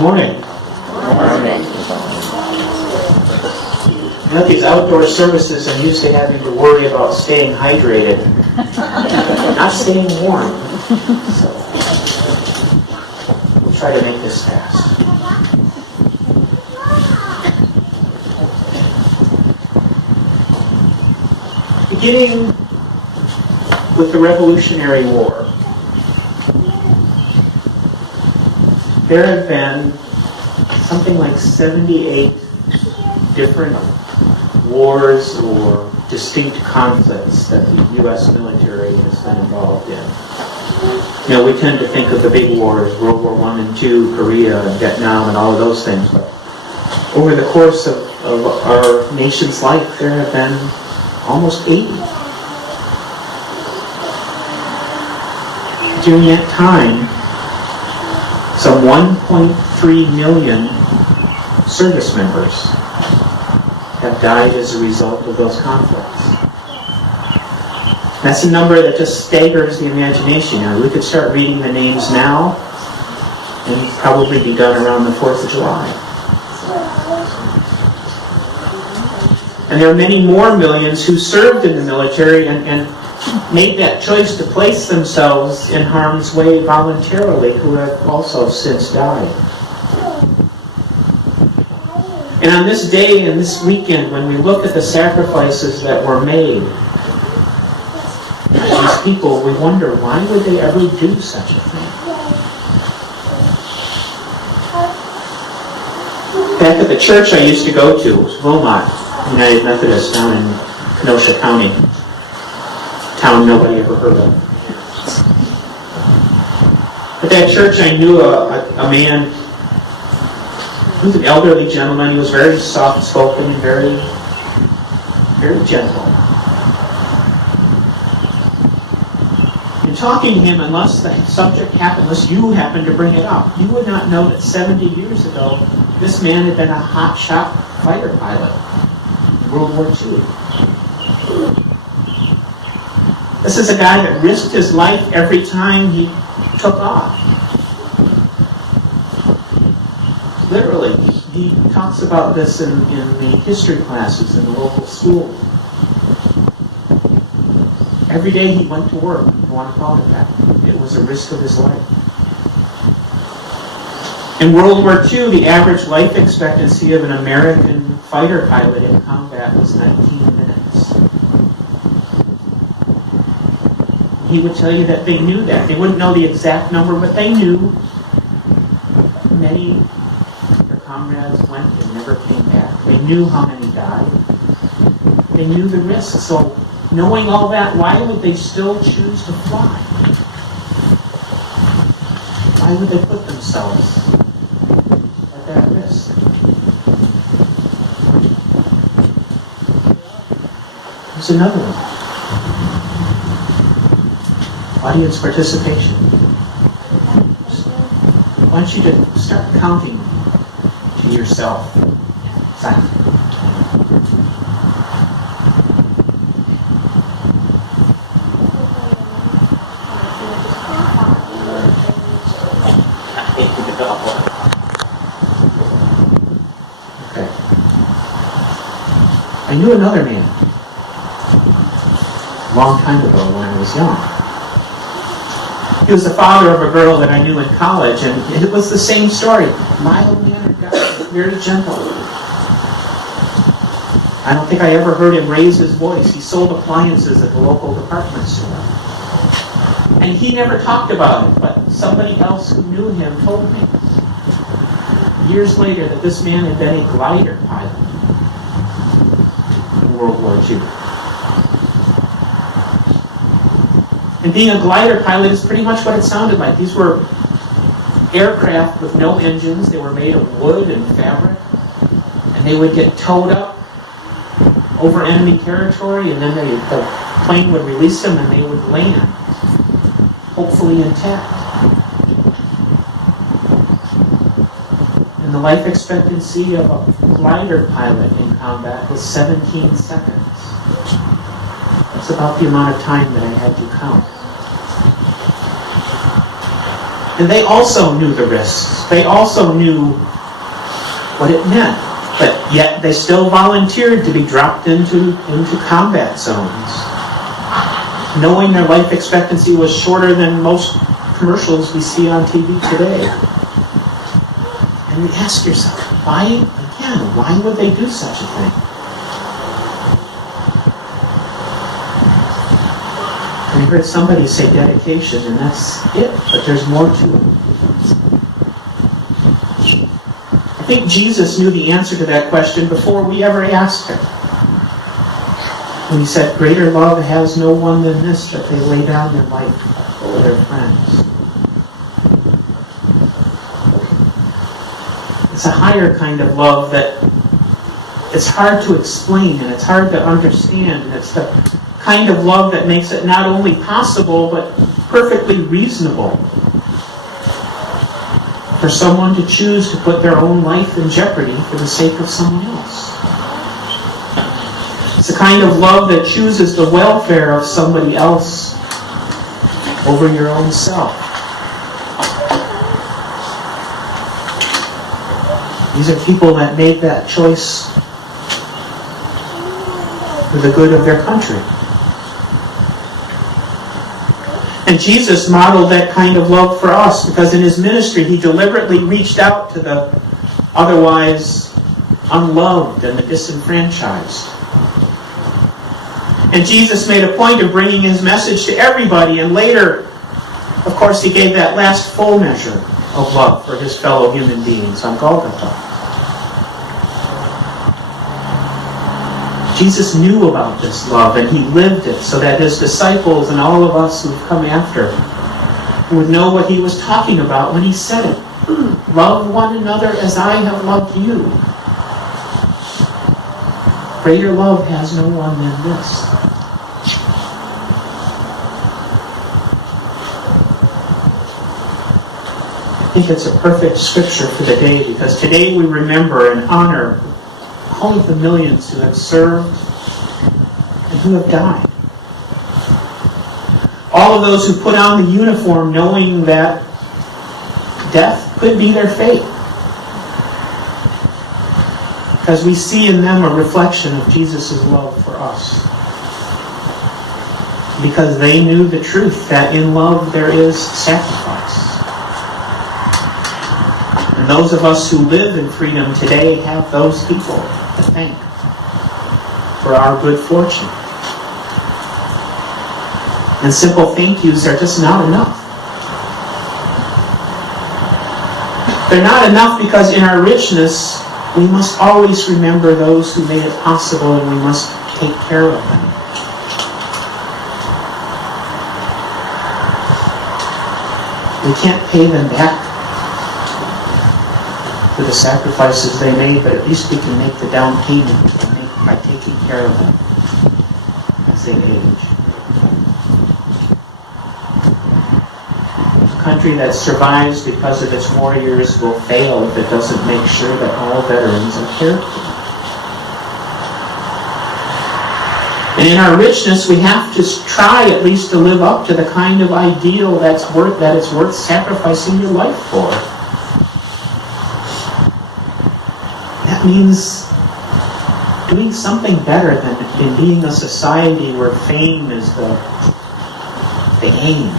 Morning. Now these outdoor services, I'm used to having to worry about staying hydrated, not staying warm. So we'll try to make this fast. Beginning with the Revolutionary War, there have been something like 78 different wars or distinct conflicts that the U.S. military has been involved in. You know, we tend to think of the big wars, World War I and II, Korea and Vietnam and all of those things, but over the course of our nation's life, there have been almost 80. During that time, some 1.3 million service members have died as a result of those conflicts. That's a number that just staggers the imagination. Now, we could start reading the names now and probably be done around the 4th of July. And there are many more millions who served in the military and made that choice to place themselves in harm's way voluntarily, who have also since died. And on this day and this weekend, when we look at the sacrifices that were made, these people, we wonder, why would they ever do such a thing? Back at the church I used to go to, was Wilmot United Methodist down in Kenosha County. Town nobody ever heard of. At that church I knew a man. He was an elderly gentleman. He was very soft-spoken and very, very gentle. In talking to him, unless the subject happened, unless you happened to bring it up, you would not know that 70 years ago, this man had been a hotshot fighter pilot in World War II. This is a guy that risked his life every time he took off. Literally, he talks about this in the history classes in the local school. Every day he went to work, if you want to call it that. It was a risk of his life. In World War II, the average life expectancy of an American fighter pilot in combat was 19 minutes. He would tell you that they knew that. They wouldn't know the exact number, but they knew many of their comrades went and never came back. They knew how many died. They knew the risk. So knowing all that, why would they still choose to fly? Why would they put themselves at that risk? There's another one. Audience participation. I want you to start counting to yourself. Silent. Okay. I knew another man a long time ago when I was young. He was the father of a girl that I knew in college, and it was the same story. Mild-mannered guy, very gentle. I don't think I ever heard him raise his voice. He sold appliances at the local department store. And he never talked about it, but somebody else who knew him told me years later that this man had been a glider pilot in World War II. And being a glider pilot is pretty much what it sounded like. These were aircraft with no engines. They were made of wood and fabric. And they would get towed up over enemy territory, and then the plane would release them and they would land, hopefully intact. And the life expectancy of a glider pilot in combat was 17 seconds. That's about the amount of time that I had to count. And they also knew the risks. They also knew what it meant. But yet they still volunteered to be dropped into combat zones, knowing their life expectancy was shorter than most commercials we see on TV today. And you ask yourself, why would they do such a thing? I heard somebody say dedication, and that's it, but there's more to it. I think Jesus knew the answer to that question before we ever asked him. When he said, greater love has no one than this, that they lay down their life for their friends. It's a higher kind of love that it's hard to explain and it's hard to understand. And it's the kind of love that makes it not only possible, but perfectly reasonable for someone to choose to put their own life in jeopardy for the sake of someone else. It's a kind of love that chooses the welfare of somebody else over your own self. These are people that made that choice for the good of their country. And Jesus modeled that kind of love for us because in his ministry he deliberately reached out to the otherwise unloved and the disenfranchised. And Jesus made a point of bringing his message to everybody, and later, of course, he gave that last full measure of love for his fellow human beings on Golgotha. Jesus knew about this love and he lived it so that his disciples and all of us who have come after would know what he was talking about when he said it. Love one another as I have loved you. Greater love has no one than this. I think it's a perfect scripture for the day because today we remember and honor all of the millions who have served and who have died. All of those who put on the uniform knowing that death could be their fate. Because we see in them a reflection of Jesus' love for us. Because they knew the truth that in love there is sacrifice. And those of us who live in freedom today have those people to thank for our good fortune. And simple thank yous are just not enough. They're not enough because in our richness, we must always remember those who made it possible and we must take care of them. We can't pay them back for the sacrifices they made, but at least we can make the down payment by taking care of them as they age. A country that survives because of its warriors will fail if it doesn't make sure that all veterans are cared for. And in our richness, we have to try at least to live up to the kind of ideal that it's worth sacrificing your life for. That means doing something better than in being a society where fame is the aim.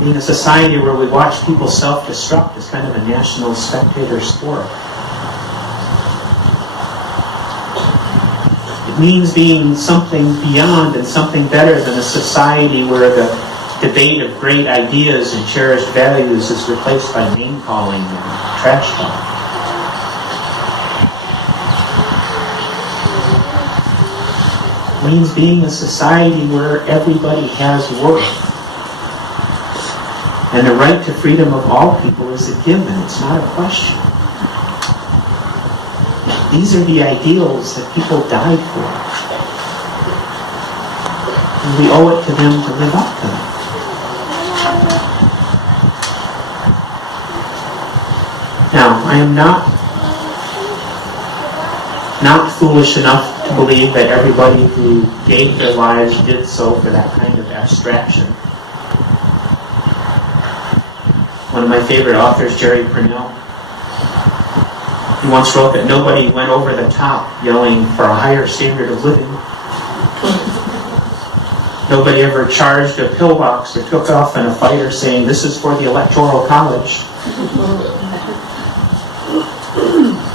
Being a society where we watch people self-destruct is kind of a national spectator sport. It means being something beyond and something better than a society where the debate of great ideas and cherished values is replaced by name-calling and trash talk. It means being a society where everybody has worth. And the right to freedom of all people is a given. It's not a question. These are the ideals that people died for. And we owe it to them to live up to them. Now, I am not foolish enough to believe that everybody who gave their lives did so for that kind of abstraction. One of my favorite authors, Jerry Purnell, he once wrote that nobody went over the top yelling for a higher standard of living. Nobody ever charged a pillbox or took off in a fighter saying, "This is for the Electoral College."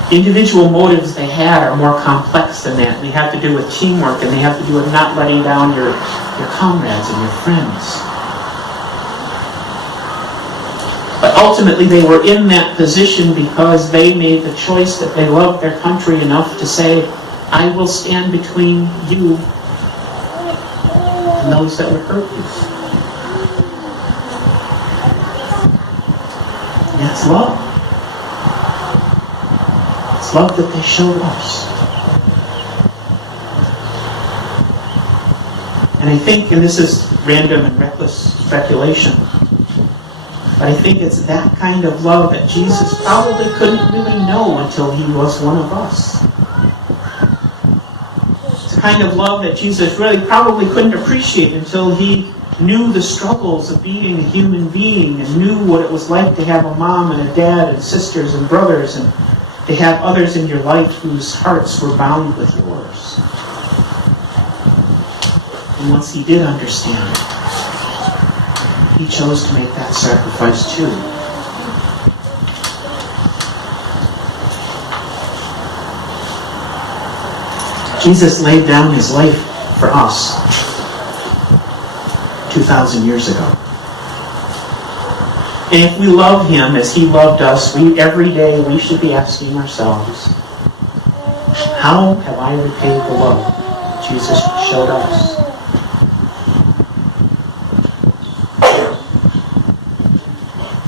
The individual motives they had are more complex than that. They have to do with teamwork, and they have to do with not letting down your comrades and your friends. But ultimately, they were in that position because they made the choice that they loved their country enough to say, "I will stand between you and those that would hurt you." And that's love. It's love that they showed us. And I think, and this is random and reckless speculation, but I think it's that kind of love that Jesus probably couldn't really know until he was one of us. It's the kind of love that Jesus really probably couldn't appreciate until he knew the struggles of being a human being and knew what it was like to have a mom and a dad and sisters and brothers and to have others in your life whose hearts were bound with yours. And once he did understand, he chose to make that sacrifice too. Jesus laid down his life for us 2,000 years ago. And if we love him as he loved us, every day we should be asking ourselves, how have I repaid the love that Jesus showed us?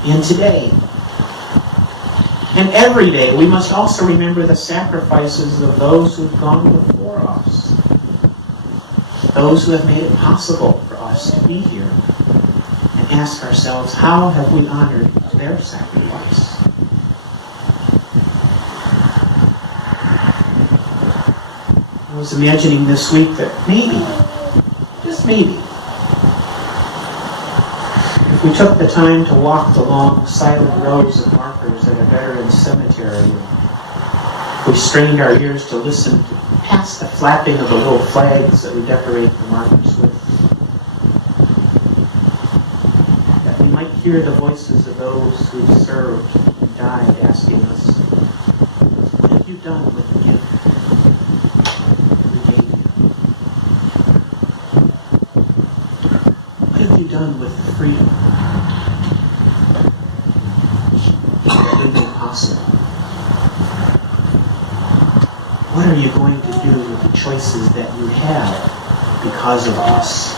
And today, and every day, we must also remember the sacrifices of those who have gone before us. Those who have made it possible for us to be here. And ask ourselves, how have we honored their sacrifice? I was imagining this week that maybe, just maybe, we took the time to walk the long, silent rows of markers at a veteran's cemetery. We strained our ears to listen past the flapping of the little flags that we decorate the markers with. That we might hear the voices of those who served and died asking us, what have you done with the gift we gave you? What have you done with the freedom that we made possible? What are you going to do with the choices that you have because of us?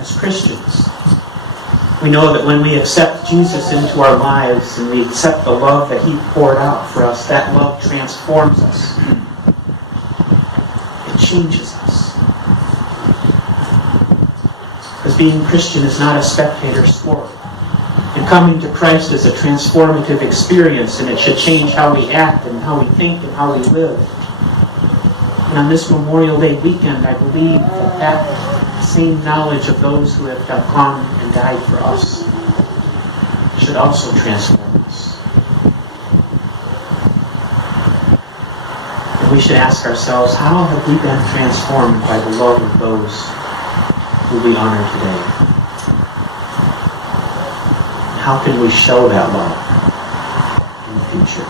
As Christians, we know that when we accept Jesus into our lives and we accept the love that he poured out for us, that love transforms us. It changes us. Because being Christian is not a spectator sport. And coming to Christ is a transformative experience, and it should change how we act and how we think and how we live. And on this Memorial Day weekend, I believe that same knowledge of those who have gone and died for us should also transform us. And we should ask ourselves, how have we been transformed by the love of those who we honor today? How can we show that love in the future?